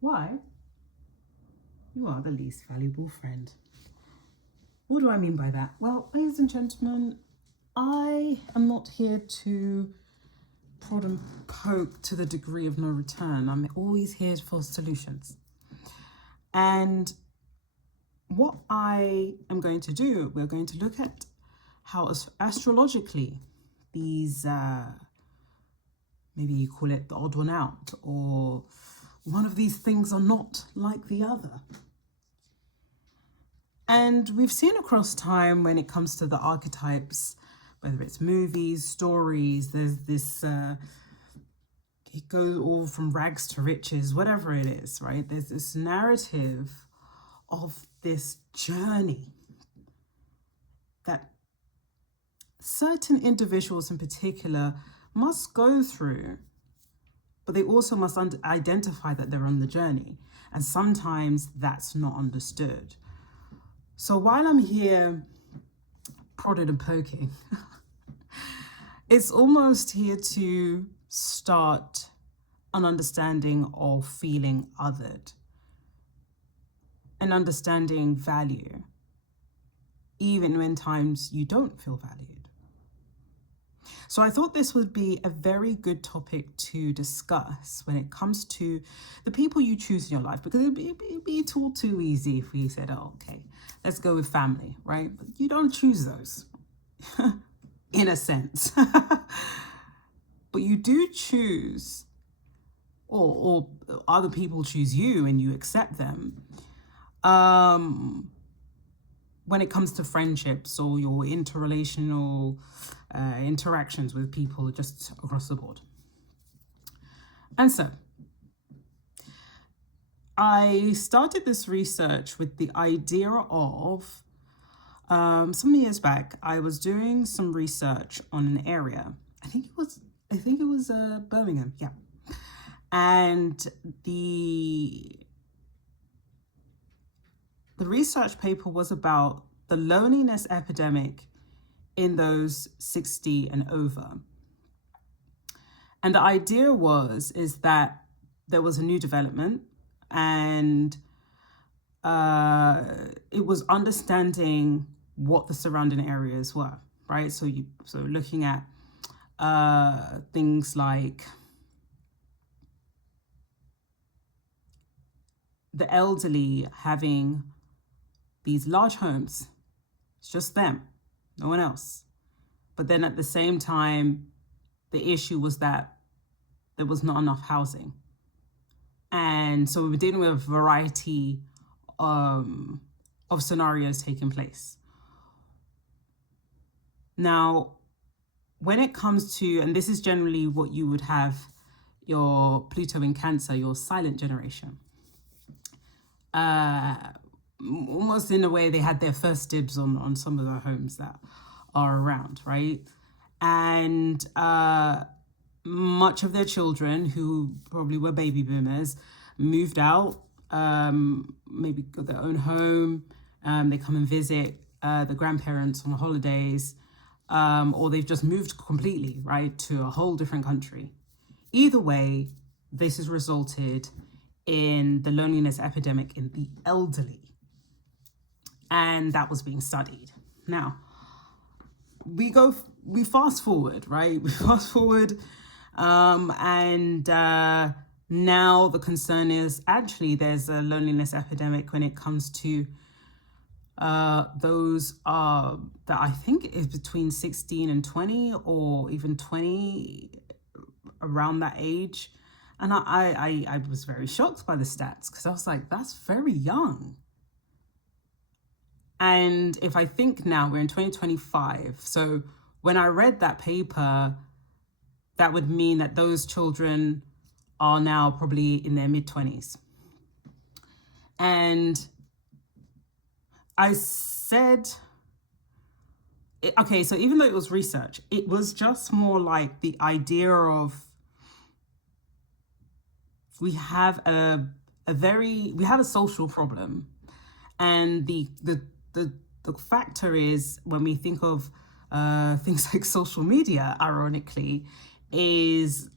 Why? You are the least valuable friend. What do I mean by that? Well, ladies and gentlemen, I am not here to prod and poke to the degree of no return. I'm always here for solutions. And what I am going to do, we're going to look at how astrologically these, maybe you call it the odd one out, or one of these things are not like the other. And we've seen across time when it comes to the archetypes, whether it's movies, stories, there's this, it goes all from rags to riches, whatever it is, right? There's this narrative of this journey that certain individuals in particular must go through, but they also must identify that they're on the journey. And sometimes that's not understood. So while I'm here prodding and poking, it's almost here to start an understanding of feeling othered, an understanding value, even when times you don't feel valued. So I thought this would be a very good topic to discuss when it comes to the people you choose in your life, because it'd be too easy if we said, oh, okay, let's go with family, right? But you don't choose those, in a sense. But you do choose, or other people choose you and you accept them. When it comes to friendships or your interrelational interactions with people just across the board. And so I started this research with the idea of some years back, I was doing some research on an area. I think it was Birmingham, yeah. And the research paper was about the loneliness epidemic in those 60 and over. And the idea is that there was a new development, and it was understanding what the surrounding areas were, right? So looking at things like the elderly having these large homes. It's just them, no one else. But then at the same time, the issue was that there was not enough housing. And so we were dealing with a variety of scenarios taking place. Now, when it comes to, and this is generally what you would have your Pluto in Cancer, your silent generation. Almost in a way, they had their first dibs on some of the homes that are around, right? And much of their children, who probably were baby boomers, moved out, maybe got their own home. They come and visit the grandparents on the holidays, or they've just moved completely, right, to a whole different country. Either way, this has resulted in the loneliness epidemic in the elderly. And that was being studied. Now, we fast forward, right? We fast forward, and now the concern is actually there's a loneliness epidemic when it comes to those that I think is between 16 and 20, or even 20, around that age. And I was very shocked by the stats, because I was like, that's very young. And if I think now, we're in 2025. So when I read that paper, that would mean that those children are now probably in their mid-20s. And I said, okay, so even though it was research, it was just more like the idea of we have a social problem. And the factor is, when we think of things like social media, ironically, is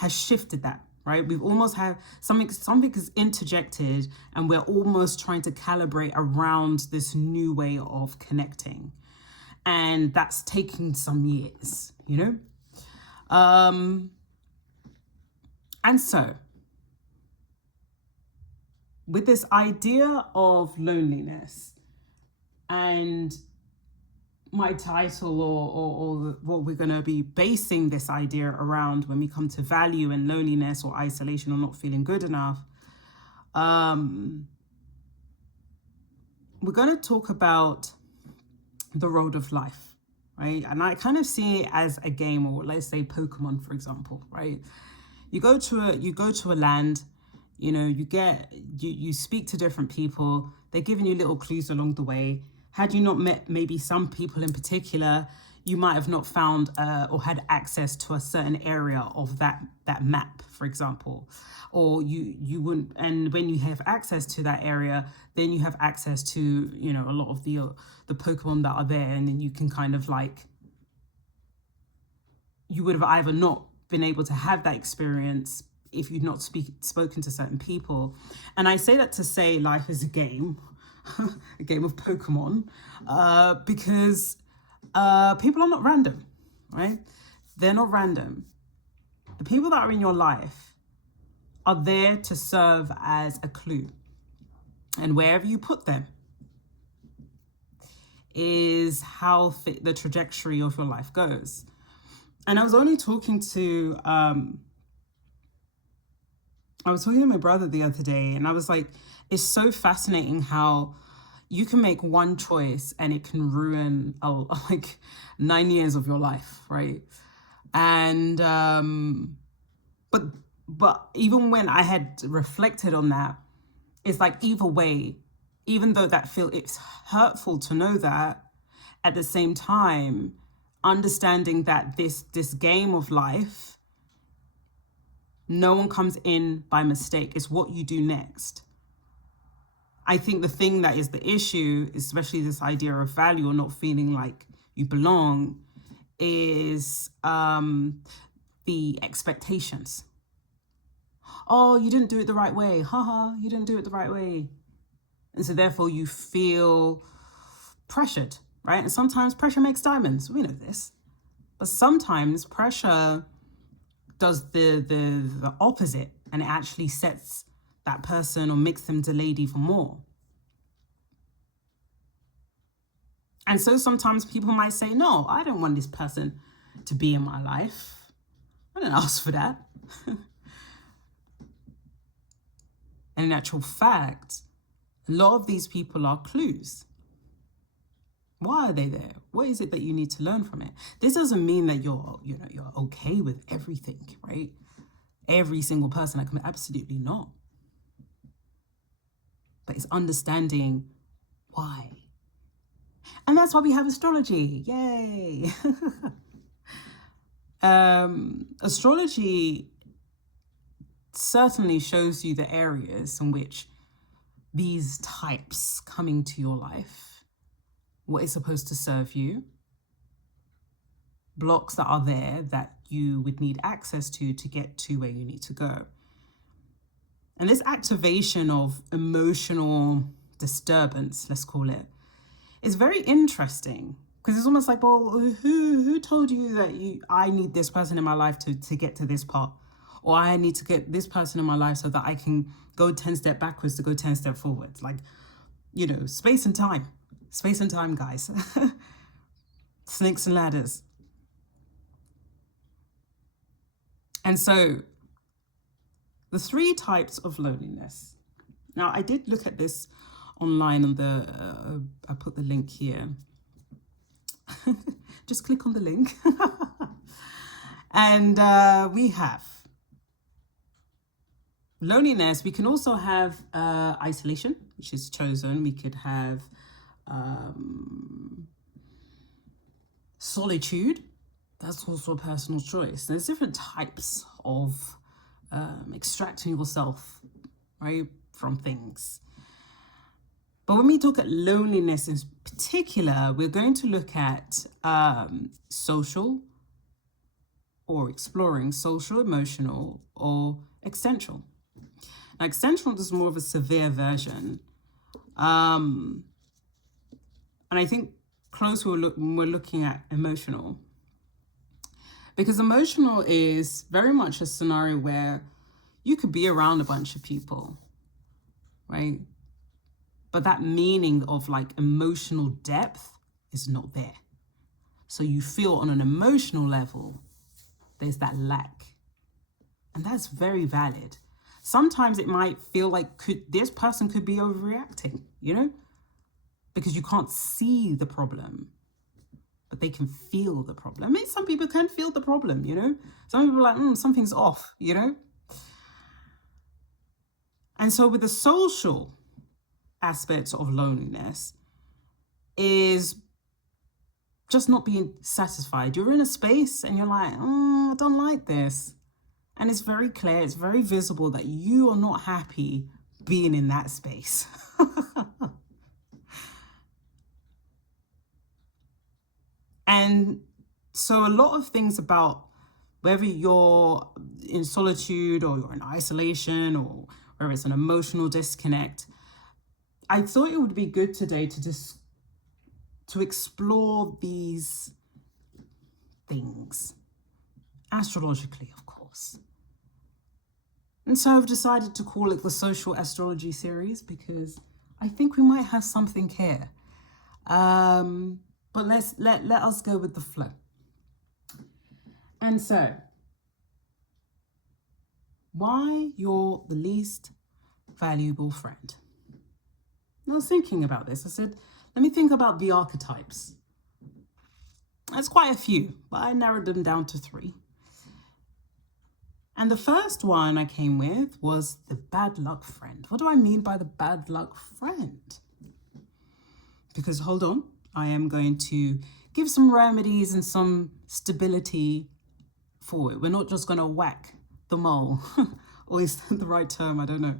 has shifted that, right? We've almost have something is interjected, and we're almost trying to calibrate around this new way of connecting. And that's taking some years, you know? And so, with this idea of loneliness, and my title or what we're going to be basing this idea around when we come to value and loneliness or isolation or not feeling good enough, we're going to talk about the road of life, right? And I kind of see it as a game, or let's say Pokemon, for example, right? You go to a land, you know, you speak to different people, they're giving you little clues along the way. Had you not met maybe some people in particular, you might have not found or had access to a certain area of that map, for example, or you wouldn't. And when you have access to that area, then you have access to, you know, a lot of the Pokemon that are there, and then you can kind of like, you would have either not been able to have that experience if you'd not spoken to certain people. And I say that to say life is a game. A game of Pokemon, because people are not random, right? They're not random. The people that are in your life are there to serve as a clue. And wherever you put them is how the trajectory of your life goes. And I was only talking to, my brother the other day, and I was like, it's so fascinating how you can make one choice and it can ruin like 9 years of your life, right? And but even when I had reflected on that, it's like either way, even though it's hurtful to know that, at the same time, understanding that this game of life, no one comes in by mistake. It's what you do next. I think the thing that is the issue, especially this idea of value or not feeling like you belong, is the expectations. Oh, you didn't do it the right way. Haha, you didn't do it the right way. And so therefore you feel pressured, right? And sometimes pressure makes diamonds. We know this. But sometimes pressure does the opposite, and it actually sets that person or makes them delayed even more. And so sometimes people might say, no, I don't want this person to be in my life. I didn't ask for that. And in actual fact, a lot of these people are clues. Why are they there? What is it that you need to learn from it? This doesn't mean that you're okay with everything, right? Every single person, absolutely not. But it's understanding why. And that's why we have astrology. Yay. Astrology certainly shows you the areas in which these types come into your life, what is supposed to serve you, blocks that are there that you would need access to get to where you need to go. And this activation of emotional disturbance, let's call it, is very interesting, because it's almost like, well, who told you that I need this person in my life to get to this part? Or I need to get this person in my life so that I can go 10 steps backwards to go 10 steps forwards. Like, you know, space and time, guys. Snakes and ladders. And so the 3 types of loneliness. Now, I did look at this online on I put the link here. Just click on the link. And we have loneliness. We can also have isolation, which is chosen. We could have solitude. That's also a personal choice. There's different types of extracting yourself, right, from things. But when we talk at loneliness in particular, we're going to look at social or exploring social, emotional, or existential. Now, existential is more of a severe version. And I think close we're looking at emotional. Because emotional is very much a scenario where you could be around a bunch of people, right? But that meaning of like emotional depth is not there. So you feel on an emotional level, there's that lack. And that's very valid. Sometimes it might feel like this person could be overreacting, you know? Because you can't see the problem, but they can feel the problem. I mean, some people can feel the problem, you know? Some people are like, something's off, you know? And so with the social aspects of loneliness is just not being satisfied. You're in a space and you're like, I don't like this. And it's very clear, it's very visible that you are not happy being in that space. And so a lot of things about whether you're in solitude or you're in isolation or whether it's an emotional disconnect, I thought it would be good today to explore these things, astrologically, of course. And so I've decided to call it the Social Astrology series because I think we might have something here. But let us go with the flow. And so, why you're the least valuable friend. I was thinking about this. I said, let me think about the archetypes. There's quite a few, but I narrowed them down to 3. And the first one I came with was the bad luck friend. What do I mean by the bad luck friend? Because hold on, I am going to give some remedies and some stability for it. We're not just going to whack the mole. Or is that the right term? I don't know.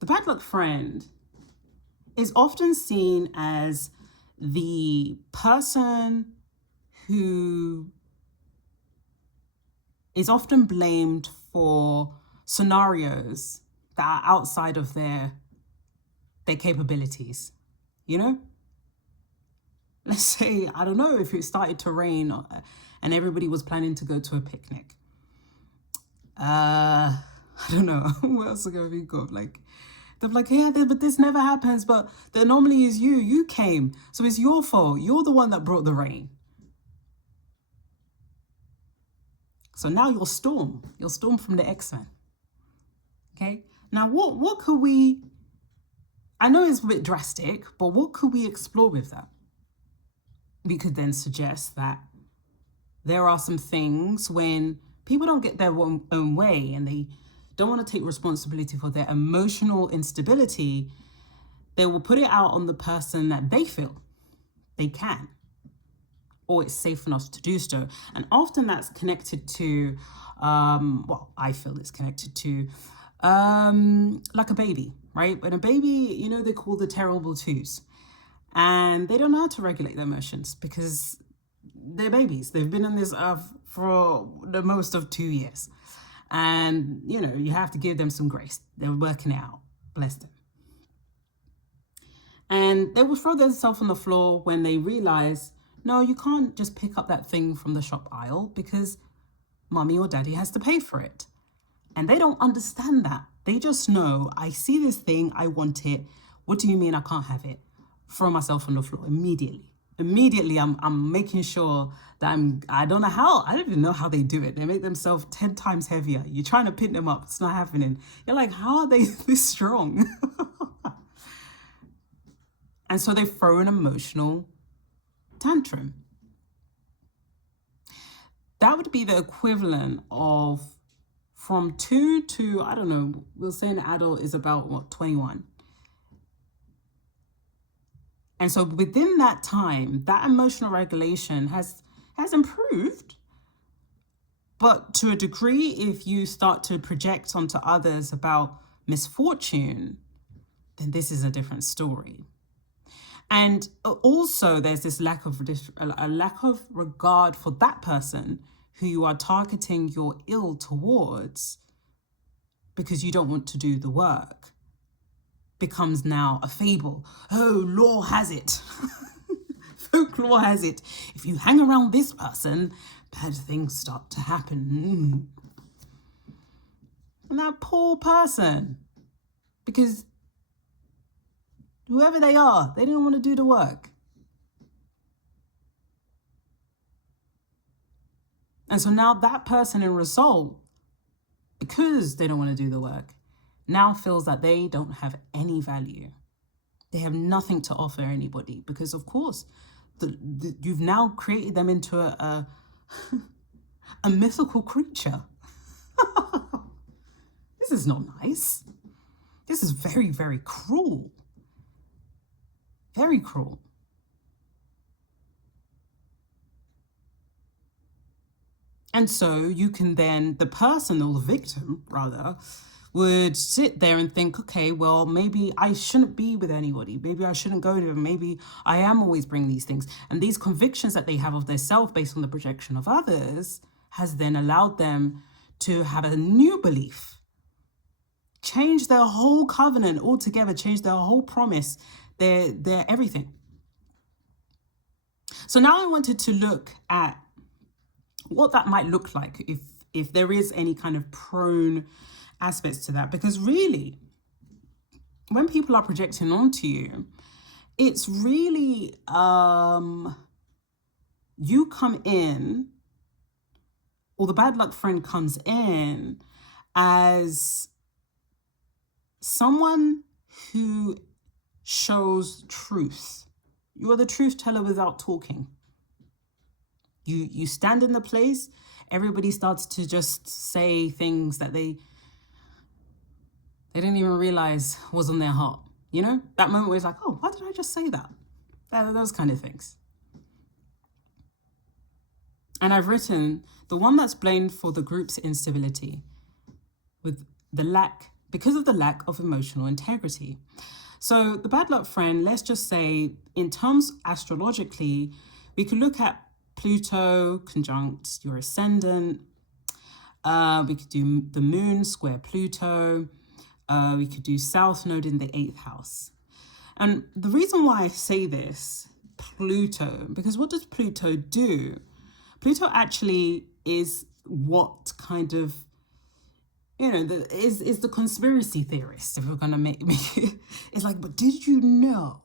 The bad luck friend is often seen as the person who is often blamed for scenarios that are outside of their capabilities, you know? Let's say, I don't know, if it started to rain and everybody was planning to go to a picnic. I don't know, what else am I think of? Like, they're like, yeah, but this never happens, but the anomaly is you came, so it's your fault. You're the one that brought the rain. So now you're Storm from the X-Men. Okay, now what could we, I know it's a bit drastic, but what could we explore with that? We could then suggest that there are some things when people don't get their own way and they don't want to take responsibility for their emotional instability, they will put it out on the person that they feel they can, or it's safe enough to do so. And often that's connected to, I feel it's connected to, like a baby, right? When a baby, you know, they call the terrible twos. And they don't know how to regulate their emotions because they're babies. They've been on this earth for the most of 2 years. And, you know, you have to give them some grace. They're working it out. Bless them. And they will throw themselves on the floor when they realize, no, you can't just pick up that thing from the shop aisle because mommy or daddy has to pay for it. And they don't understand that. They just know, I see this thing, I want it. What do you mean I can't have it? Throw myself on the floor immediately. Immediately, I'm making sure that I don't even know how they do it. They make themselves 10 times heavier. You're trying to pin them up. It's not happening. You're like, how are they this strong? And so they throw an emotional tantrum. That would be the equivalent of from 2 to, I don't know, we'll say an adult is about 21. And so within that time, that emotional regulation has improved. But to a degree, if you start to project onto others about misfortune, then this is a different story. And also there's this lack of regard for that person who you are targeting your ill towards because you don't want to do the work. Becomes now a fable. Oh, law has it. Folklore has it. If you hang around this person, bad things start to happen. And that poor person, because whoever they are, they didn't want to do the work. And so now that person in result, because they don't want to do the work, now feels that they don't have any value. They have nothing to offer anybody because, of course, you've now created them into a mythical creature. This is not nice. This is very, very cruel. Very cruel. And so you can then, the person or the victim rather, would sit there and think, okay, well, maybe I shouldn't be with anybody. Maybe I shouldn't go to them. Maybe I am always bringing these things. And these convictions that they have of their self based on the projection of others has then allowed them to have a new belief, change their whole covenant altogether, change their whole promise, their everything. So now I wanted to look at what that might look like if there is any kind of prone aspects to that, because really when people are projecting onto you, it's really you come in, or the bad luck friend comes in as someone who shows truth. You are the truth teller without talking. You stand in the place, everybody starts to just say things that they didn't even realize was on their heart. You know, that moment where it's like, oh, why did I just say that? Those kind of things. And I've written the one that's blamed for the group's instability because of the lack of emotional integrity. So the bad luck friend, let's just say in terms astrologically, we could look at Pluto conjunct your ascendant. We could do the moon square Pluto. We could do South Node in the 8th house. And the reason why I say this, Pluto, because what does Pluto do? Pluto actually is what kind of, is the conspiracy theorist, if we're going to make it. It's like, but did you know?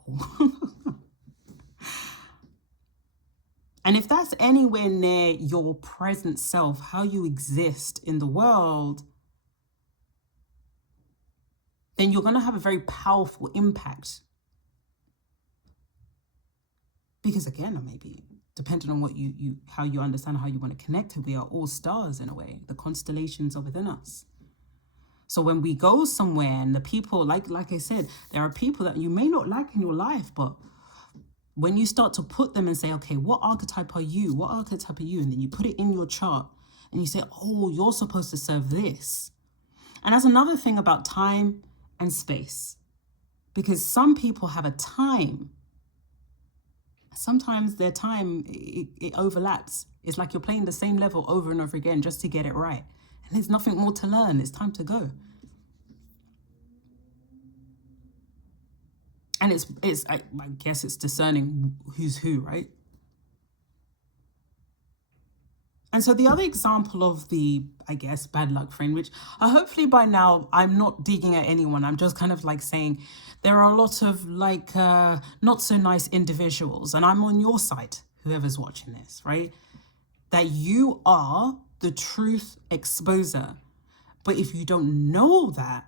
And if that's anywhere near your present self, how you exist in the world, then you're going to have a very powerful impact. Because again, maybe depending on what how you understand, how you want to connect to, we are all stars in a way. The constellations are within us. So when we go somewhere and the people, like I said, there are people that you may not like in your life, but when you start to put them and say, okay, what archetype are you? What archetype are you? And then you put it in your chart and you say, oh, you're supposed to serve this. And that's another thing about time and space, because some people have a time. Sometimes their time, it overlaps. It's like you're playing the same level over and over again just to get it right. And there's nothing more to learn. It's time to go. And I guess it's discerning who's who, right? And so the other example of the, I guess, bad luck friend, which hopefully by now I'm not digging at anyone. I'm just kind of like saying there are a lot of like not so nice individuals. And I'm on your side, whoever's watching this, right? That you are the truth exposer. But if you don't know that,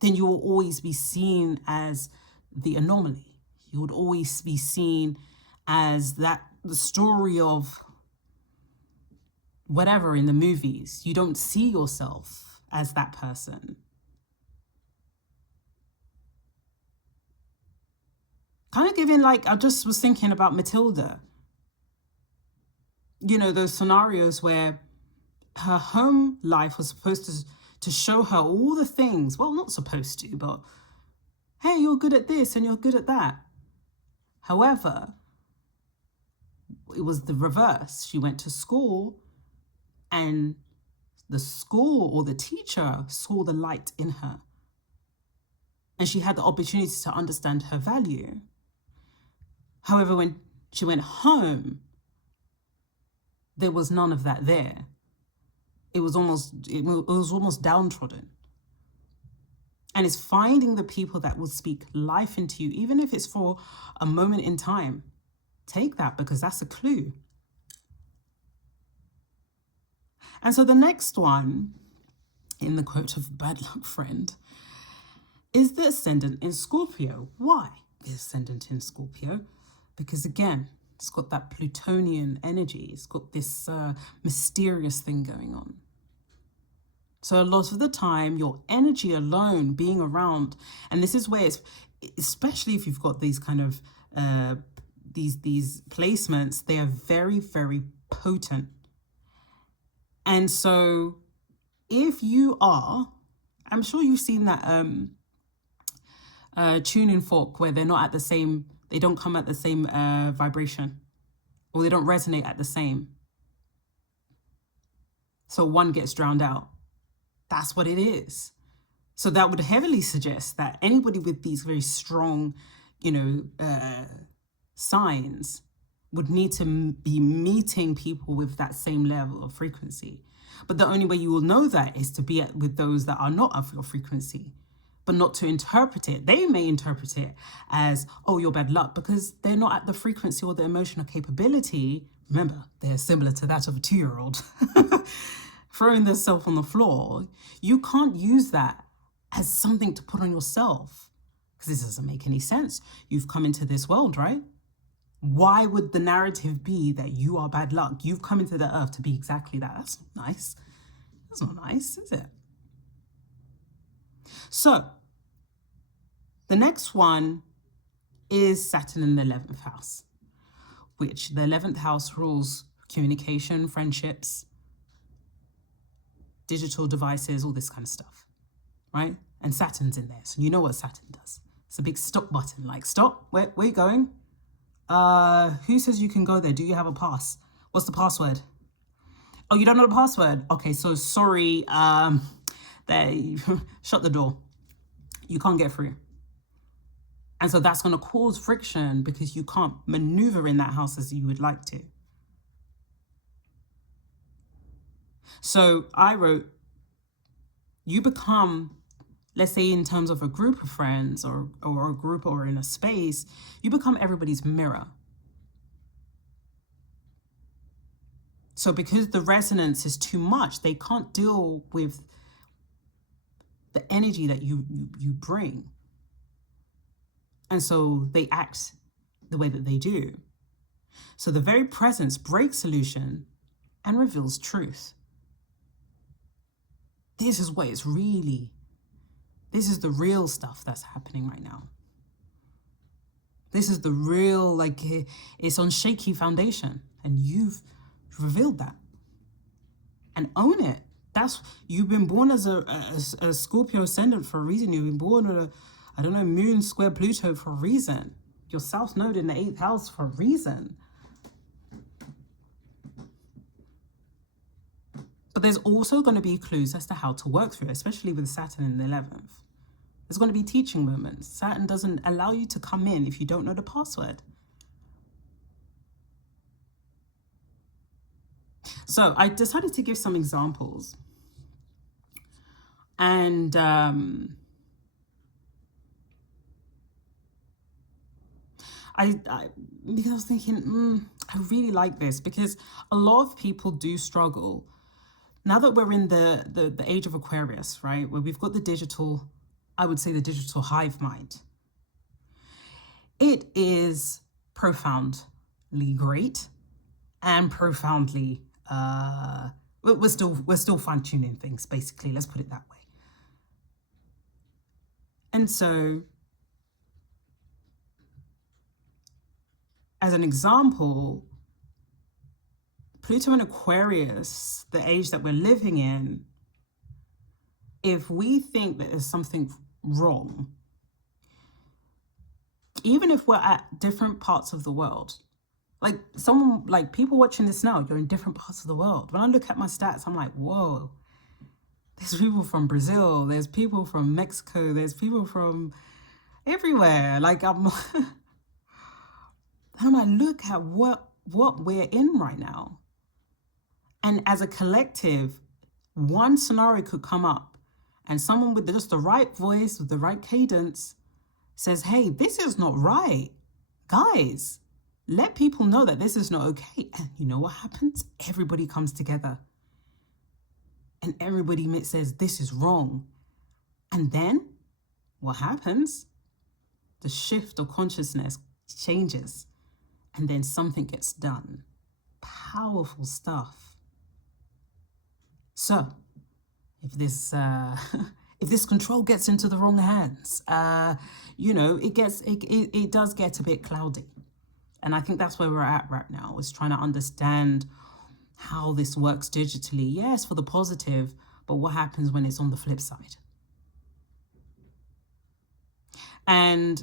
then you will always be seen as the anomaly. You would always be seen as the story of whatever in the movies. You don't see yourself as that person. Kind of giving, like, I just was thinking about Matilda. You know, those scenarios where her home life was supposed to show her all the things, well, not supposed to, but Hey, you're good at this and you're good at that. However, it was the reverse. She went to school and the school or the teacher saw the light in her. And she had the opportunity to understand her value. However, when she went home, there was none of that there. It was almost downtrodden. And it's finding the people that will speak life into you, even if it's for a moment in time. Take that, because that's a clue. And so the next one, in the quote of Bad Luck Friend, is the ascendant in Scorpio. Why the ascendant in Scorpio? Because again, it's got that Plutonian energy. It's got this mysterious thing going on. So a lot of the time, your energy alone being around, and this is where it's, especially if you've got these kind of, these placements, they are very, very potent. And so if you are, I'm sure you've seen that tuning fork where they're not at the same, they don't come at the same vibration, or they don't resonate at the same. So one gets drowned out. That's what it is. So that would heavily suggest that anybody with these very strong, signs would need to be meeting people with that same level of frequency. But the only way you will know that is to be with those that are not of your frequency, but not to interpret it. They may interpret it as, oh, you're bad luck, because they're not at the frequency or the emotional capability. Remember, they're similar to that of a 2-year-old. Throwing themselves on the floor. You can't use that as something to put on yourself, because this doesn't make any sense. You've come into this world, right? Why would the narrative be that you are bad luck? You've come into the earth to be exactly that. That's not nice. That's not nice, is it? So the next one is Saturn in the 11th house, which the 11th house rules communication, friendships, digital devices, all this kind of stuff, right? And Saturn's in there, so you know what Saturn does. It's a big stop button, like, stop, where are you going? Who says you can go there? Do you have a pass? What's the password? Oh, you don't know the password? Okay, so sorry, they shut the door. You can't get through. And so that's going to cause friction because you can't maneuver in that house as you would like to. So I wrote, you become, let's say in terms of a group of friends or a group or in a space, you become everybody's mirror. So because the resonance is too much, they can't deal with the energy that you bring. And so they act the way that they do. So the very presence breaks illusion and reveals truth. This is what it's really, this is the real stuff that's happening right now. This is the real, like, it's on shaky foundation, and you've revealed that. And own it. You've been born as a Scorpio ascendant for a reason. You've been born at a, Moon square Pluto for a reason. Your South Node in the 8th house for a reason. But there's also going to be clues as to how to work through it, especially with Saturn in the 11th. There's going to be teaching moments. Saturn doesn't allow you to come in if you don't know the password. So I decided to give some examples. And because I was thinking, I really like this, because a lot of people do struggle. Now that we're in the age of Aquarius, right, where we've got the digital, I would say the digital hive mind, it is profoundly great and profoundly, we're still fine-tuning things, basically, let's put it that way. And so, as an example, Pluto in Aquarius, the age that we're living in, if we think that there's something wrong, even if we're at different parts of the world, like someone, like people watching this now, you're in different parts of the world. When I look at my stats, I'm like, whoa, there's people from Brazil, there's people from Mexico, there's people from everywhere. Like I'm like, look at what we're in right now. And as a collective, one scenario could come up and someone with just the right voice, with the right cadence says, hey, this is not right. Guys, let people know that this is not okay. And you know what happens? Everybody comes together. And everybody says, this is wrong. And then what happens? The shift of consciousness changes. And then something gets done. Powerful stuff. So, if this if this control gets into the wrong hands, you know, it does get a bit cloudy. And I think that's where we're at right now, is trying to understand how this works digitally. Yes, for the positive, but what happens when it's on the flip side? And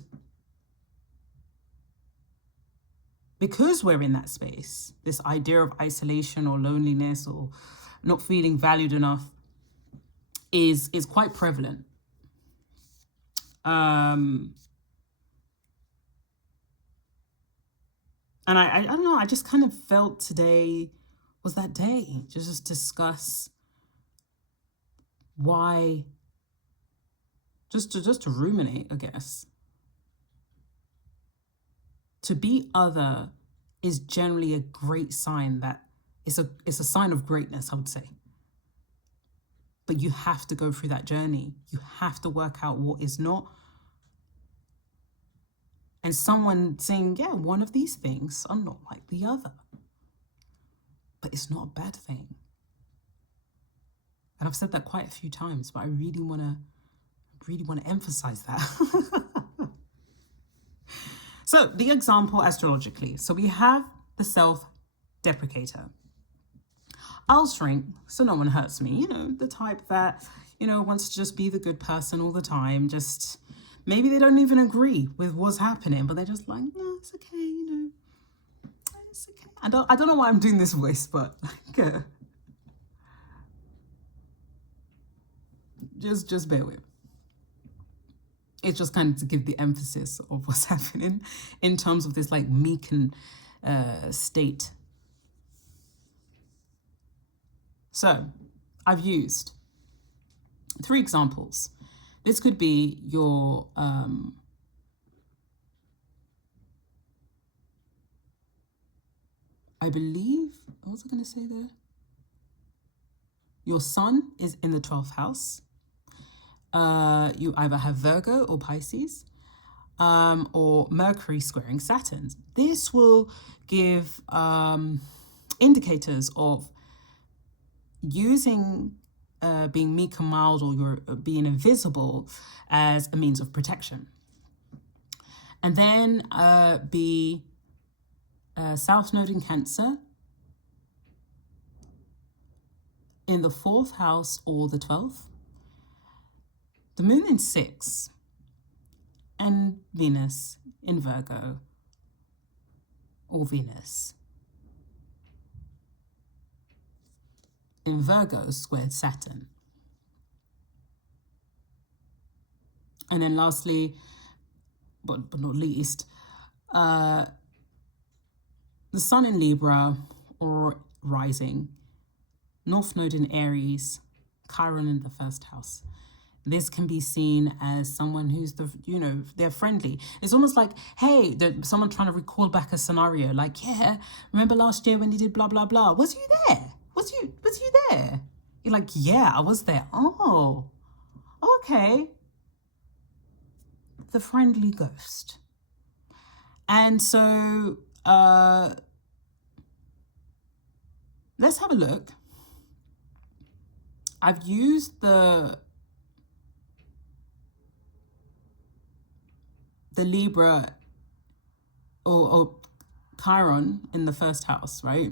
because we're in that space, this idea of isolation or loneliness or not feeling valued enough is quite prevalent. And I don't know, I just kind of felt today was that day to just discuss why, just to ruminate, I guess. To be other is generally a great sign that it's a sign of greatness, I would say. But you have to go through that journey. You have to work out what is not. And someone saying, yeah, one of these things are not like the other. But it's not a bad thing. And I've said that quite a few times, but I really want to emphasize that. So the example astrologically. So we have the self-deprecator. I'll shrink so no one hurts me. You know, the type that, you know, wants to just be the good person all the time. Just maybe they don't even agree with what's happening, but they're just like, no, it's okay, you know. It's okay. I don't know why I'm doing this voice, but like, just bear with. It's just kind of to give the emphasis of what's happening in terms of this like meek and state. So I've used 3 examples. This could be your I believe, what was I going to say there? Your sun is in the 12th house. You either have Virgo or Pisces, or Mercury squaring Saturn. This will give indicators of using being meek and mild, or you're being invisible, as a means of protection. And then be South Node in Cancer in the 4th house or the 12th. The moon in 6, and Venus in Virgo or Venus in Virgo squared Saturn. And then lastly, but not least, the sun in Libra or rising, North Node in Aries, Chiron in the 1st house. This can be seen as someone who's they're friendly. It's almost like, hey, someone trying to recall back a scenario, like, yeah, remember last year when you did blah, blah, blah? Was you there? Was you there? You're like, yeah, I was there. Oh, okay. The friendly ghost. And so let's have a look. I've used the Libra or Chiron in the 1st house, right?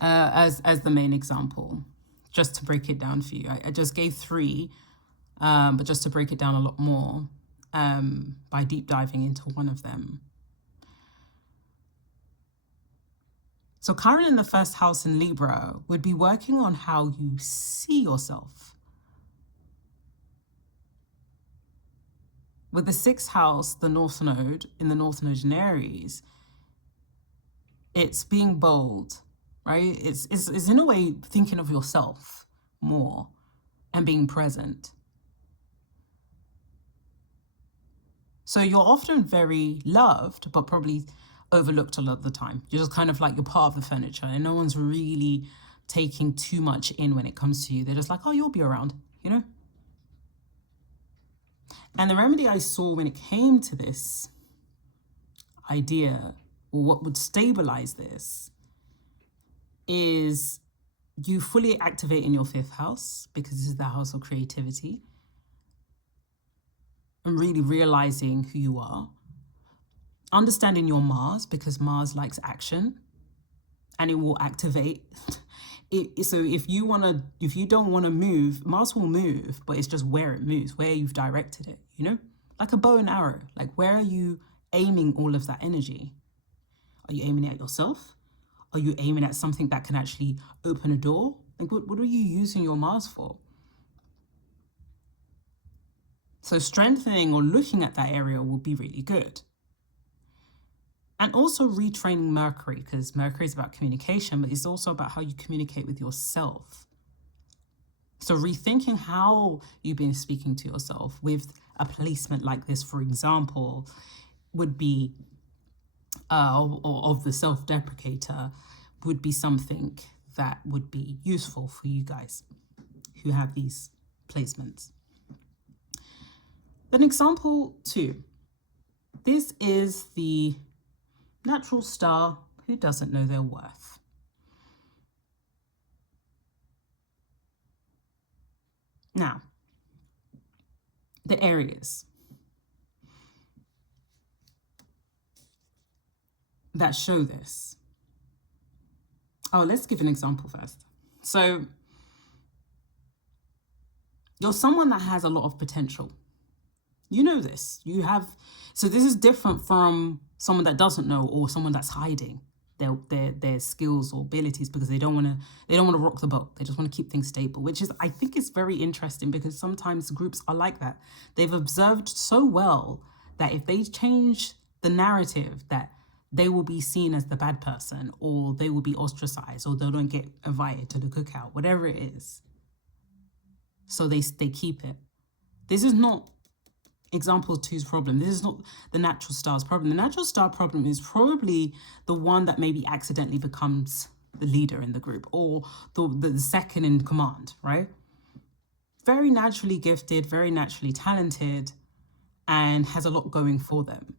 As the main example, just to break it down for you. I just gave 3, but just to break it down a lot more. by deep diving into one of them. So Chiron in the first house in Libra would be working on how you see yourself. With the sixth house, the North Node, in the North Node in Aries, it's being bold, right? It's in a way thinking of yourself more and being present. So you're often very loved, but probably overlooked a lot of the time. You're just kind of like, you're part of the furniture and no one's really taking too much in when it comes to you. They're just like, oh, you'll be around, you know? And the remedy I saw when it came to this idea, or what would stabilize this, is you fully activate in your fifth house, because this is the house of creativity, and really realizing who you are. Understanding your Mars, because Mars likes action and it will activate. So if you don't want to move, Mars will move, but it's just where it moves, where you've directed it, you know? Like a bow and arrow. Like, where are you aiming all of that energy? Are you aiming at yourself? Are you aiming at something that can actually open a door? Like, what are you using your Mars for? So strengthening or looking at that area will be really good. And also retraining Mercury, because Mercury is about communication, but it's also about how you communicate with yourself. So rethinking how you've been speaking to yourself with a placement like this, for example, would be, of the self-deprecator, would be something that would be useful for you guys who have these placements. Then example 2. This is the natural star who doesn't know their worth. Now, the areas that show this. Oh, let's give an example first. So you're someone that has a lot of potential. You know this. So this is different from someone that doesn't know, or someone that's hiding their skills or abilities because they don't want to rock the boat. They just want to keep things stable, which is, I think, is very interesting, because sometimes groups are like that. They've observed so well that if they change the narrative, that they will be seen as the bad person, or they will be ostracized, or they don't get invited to the cookout, whatever it is. So they keep it. This is not example 2's problem. This is not the natural star's problem. The natural star problem is probably the one that maybe accidentally becomes the leader in the group, or the second in command, right? Very naturally gifted, very naturally talented, and has a lot going for them.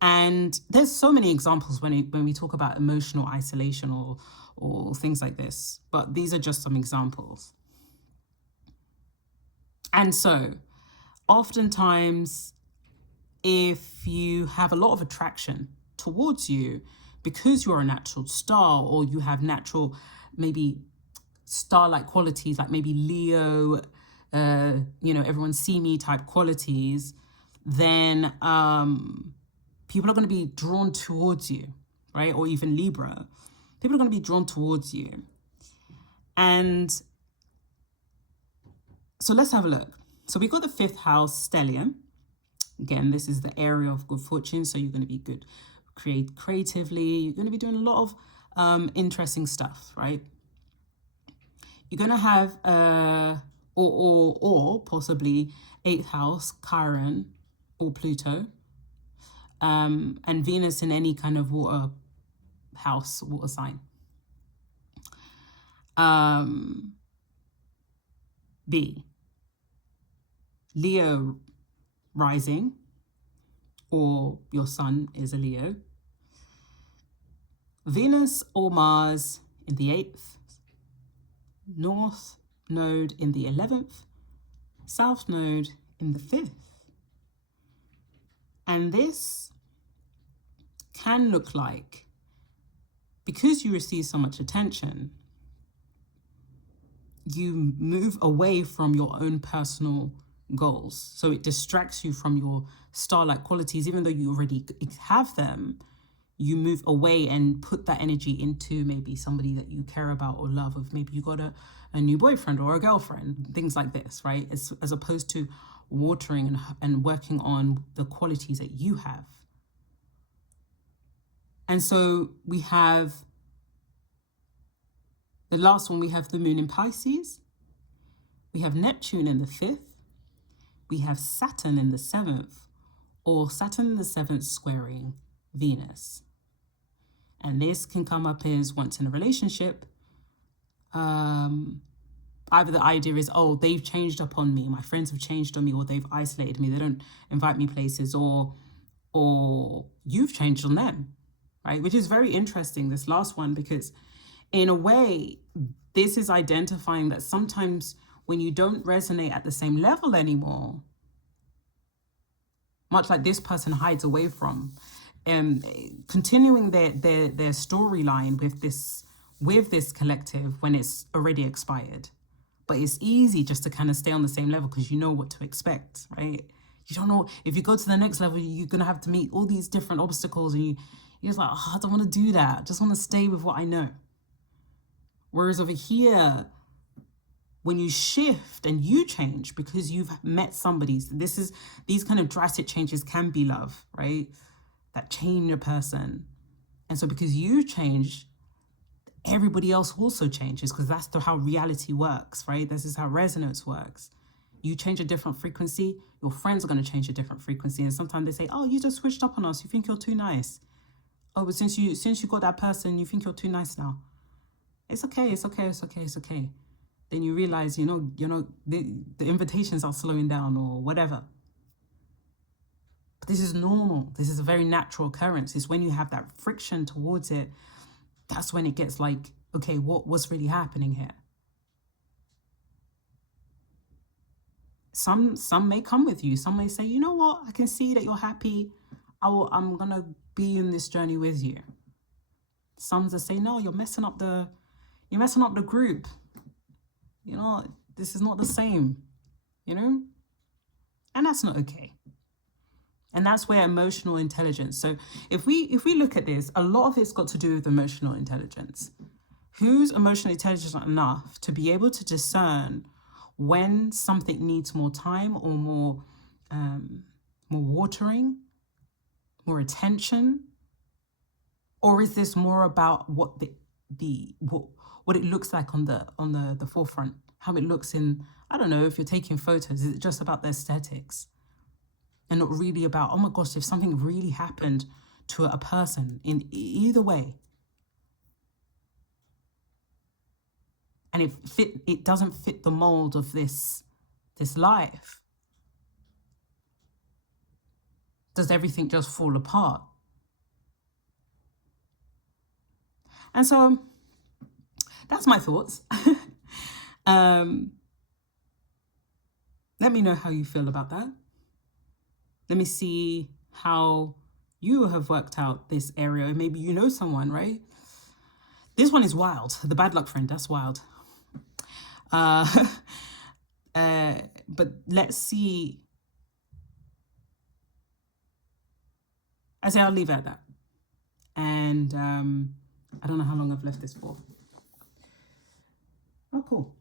And there's so many examples when we talk about emotional isolation or things like this, but these are just some examples. And so oftentimes, if you have a lot of attraction towards you because you're a natural star, or you have natural, maybe star-like qualities, like maybe Leo, everyone see me type qualities, then people are going to be drawn towards you, right? Or even Libra. People are going to be drawn towards you. And so let's have a look. So we got the 5th house, stellium. Again, this is the area of good fortune. So you're going to be good creatively. You're going to be doing a lot of interesting stuff, right? You're going to have, or possibly 8th house, Chiron or Pluto, and Venus in any kind of water sign. B, Leo rising, or your sun is a Leo. Venus or Mars in the 8th, North Node in the 11th, South Node in the 5th. And this can look like, because you receive so much attention, you move away from your own personal goals. So it distracts you from your star-like qualities, even though you already have them. You move away and put that energy into maybe somebody that you care about or love, of maybe you got a new boyfriend or a girlfriend, things like this, right? As opposed to watering and working on the qualities that you have. And so we have the last one, we have the moon in Pisces. We have Neptune in the 5th. We have Saturn in the 7th, or Saturn in the 7th squaring Venus. And this can come up as once in a relationship. Either the idea is, oh, they've changed up on me, my friends have changed on me, or they've isolated me, they don't invite me places, or you've changed on them, right? Which is very interesting, this last one, because in a way, this is identifying that sometimes when you don't resonate at the same level anymore, much like this person hides away from, continuing their storyline with this collective when it's already expired. But it's easy just to kind of stay on the same level because you know what to expect, right? You don't know, if you go to the next level, you're going to have to meet all these different obstacles, and you're just like, oh, I don't want to do that. I just want to stay with what I know. Whereas over here, when you shift and you change because you've met somebody, these kind of drastic changes can be love, right? That change a person. And so because you change, everybody else also changes, because that's how reality works, right? This is how resonance works. You change a different frequency, your friends are going to change a different frequency. And sometimes they say, oh, you just switched up on us. You think you're too nice. Oh, but since you got that person, you think you're too nice now. It's okay, it's okay, it's okay, it's okay. Then you realize, the invitations are slowing down or whatever. But this is normal. This is a very natural occurrence. It's when you have that friction towards it, that's when it gets like, okay, what's really happening here? Some may come with you. Some may say, you know what? I can see that you're happy. I'm going to be in this journey with you. Some that say, no, you're messing up the group. This is not the same, and that's not okay. And that's where emotional intelligence. So if we look at this, a lot of it's got to do with emotional intelligence. Who's emotionally intelligent enough to be able to discern when something needs more time or more watering, more attention, or is this more about what what it looks like on the forefront, how it looks in, I don't know, if you're taking photos, is it just about the aesthetics and not really about, oh my gosh, if something really happened to a person in either way and it doesn't fit the mold of this life, does everything just fall apart? And so that's my thoughts. Let me know how you feel about that. Let me see how you have worked out this area. Maybe you know someone, right? This one is wild. The bad luck friend, that's wild. But let's see. I say I'll leave it at that. And I don't know how long I've left this for. Oh, cool.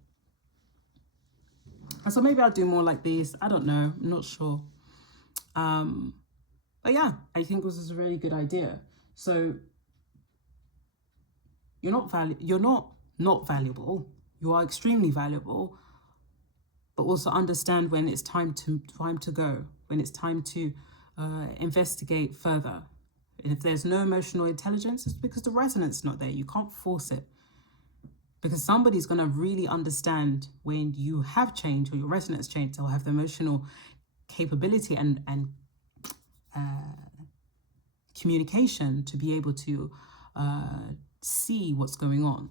And so maybe I'll do more like this. I don't know. I'm not sure. But yeah, I think this is a really good idea. So you're not valuable. You are extremely valuable. But also understand when it's time to go, when it's time to investigate further. And if there's no emotional intelligence, it's because the resonance is not there. You can't force it. Because somebody's going to really understand when you have changed or your resonance changed, or have the emotional capability and communication to be able to see what's going on.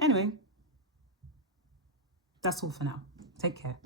Anyway, that's all for now. Take care.